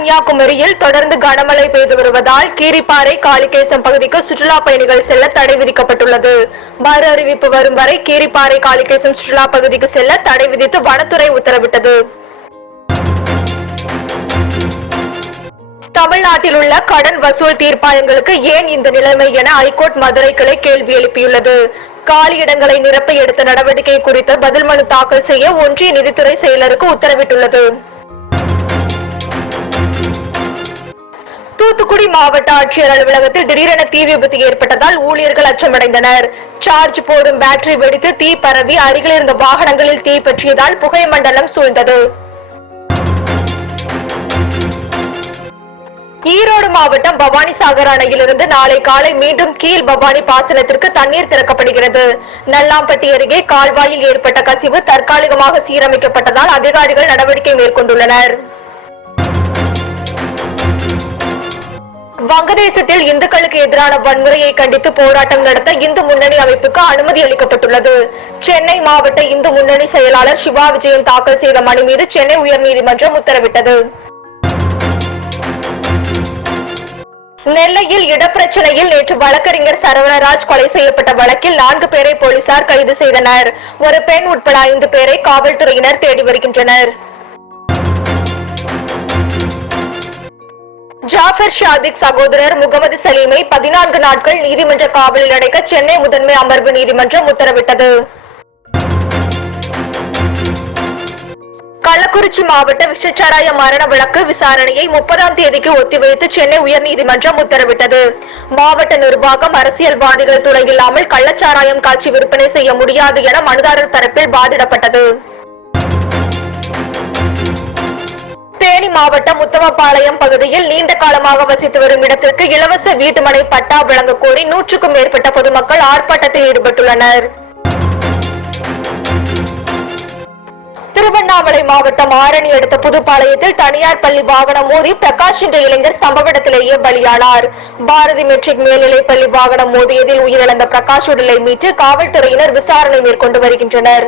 கன்னியாகுமரியில் தொடர்ந்து கனமழை பெய்து வருவதால் கீரிப்பாறை காளிகேசம் பகுதிக்கு சுற்றுலா பயணிகள் செல்ல தடை விதிக்கப்பட்டுள்ளது. மறு அறிவிப்பு வரும் வரை கீரிப்பாறை காளிகேசம் சுற்றுலா பகுதிக்கு செல்ல தடை விதித்து வனத்துறை உத்தரவிட்டது. தமிழ்நாட்டில் உள்ள கடன் வசூல் தீர்ப்பாயங்களுக்கு ஏன் இந்த நிலைமை என ஐகோர்ட் மதுரை கிளை கேள்வி எழுப்பியுள்ளது. காலி இடங்களை நிரப்ப எடுத்த நடவடிக்கை குறித்து பதில் மனு தாக்கல் செய்ய ஒன்றிய நிதித்துறை செயலருக்கு உத்தரவிட்டுள்ளது. தூத்துக்குடி மாவட்ட ஆட்சியர் அலுவலகத்தில் திடீரென தீ விபத்து ஏற்பட்டதால் ஊழியர்கள் அச்சமடைந்தனர். சார்ஜ் போடும் பேட்டரி வெடித்து தீ பரவி அருகில் இருந்த வாகனங்களில் தீ பற்றியதால் புகை மண்டலம் சூழ்ந்தது. ஈரோடு மாவட்டம் பவானிசாகர் அணையிலிருந்து நாளை காலை மீண்டும் கீழ் பவானி பாசனத்திற்கு தண்ணீர் திறக்கப்படுகிறது. நல்லாம்பட்டி அருகே கால்வாயில் ஏற்பட்ட கசிவு தற்காலிகமாக சீரமைக்கப்பட்டதால் அதிகாரிகள் நடவடிக்கை மேற்கொண்டுள்ளனர். வங்கதேசத்தில் இந்துக்களுக்கு எதிரான வன்முறையை கண்டித்து போராட்டம் நடத்த இந்து முன்னணி அமைப்புக்கு அனுமதி அளிக்கப்பட்டுள்ளது. சென்னை மாவட்ட இந்து முன்னணி செயலாளர் சிவா விஜயன் தாக்கல் செய்த மனு மீது சென்னை உயர்நீதிமன்றம் உத்தரவிட்டது. நெல்லையில் இடப்பிரச்சனையில் நேற்று வழக்கறிஞர் சரவணராஜ் கொலை செய்யப்பட்ட வழக்கில் 4 பேரை போலீசார் கைது செய்தனர். ஒரு பெண் உட்பட 5 பேரை காவல்துறையினர் தேடி வருகின்றனர். ஜாஃபர் ஷாதிக் சகோதரர் முகமது சலீமை 14 நாட்கள் நீதிமன்ற காவலில் அடைக்க சென்னை முதன்மை அமர்வு நீதிமன்றம் உத்தரவிட்டது. கள்ளக்குறிச்சி மாவட்ட விஷச்சாராய மரண வழக்கு விசாரணையை 30ஆம் தேதிக்கு ஒத்திவைத்து சென்னை உயர்நீதிமன்றம் உத்தரவிட்டது. மாவட்ட நிர்வாகம் அரசியல்வாதிகள் துணை இல்லாமல் கள்ளச்சாராயம் காட்சி விற்பனை செய்ய முடியாது என மனுதாரர் தரப்பில் வாதிடப்பட்டது. தேனி மாவட்டம் உத்தமபாளையம் பகுதியில் நீண்ட காலமாக வசித்து வரும் இடத்திற்கு இலவச வீட்டுமனை பட்டா வழங்க கோரி 100க்கும் மேற்பட்ட பொதுமக்கள் ஆர்ப்பாட்டத்தில் ஈடுபட்டுள்ளனர். திருவண்ணாமலை மாவட்டம் ஆரணி அடுத்த புதுப்பாளையத்தில் தனியார் பள்ளி வாகனம் மோதி பிரகாஷ் என்ற இளைஞர் சம்பவ இடத்திலேயே பலியானார். பாரதி மெட்ரிக் மேல்நிலை பள்ளி வாகனம் மோதியதில் உயிரிழந்த பிரகாஷ் உடலை மீட்டு காவல்துறையினர் விசாரணை மேற்கொண்டு வருகின்றனர்.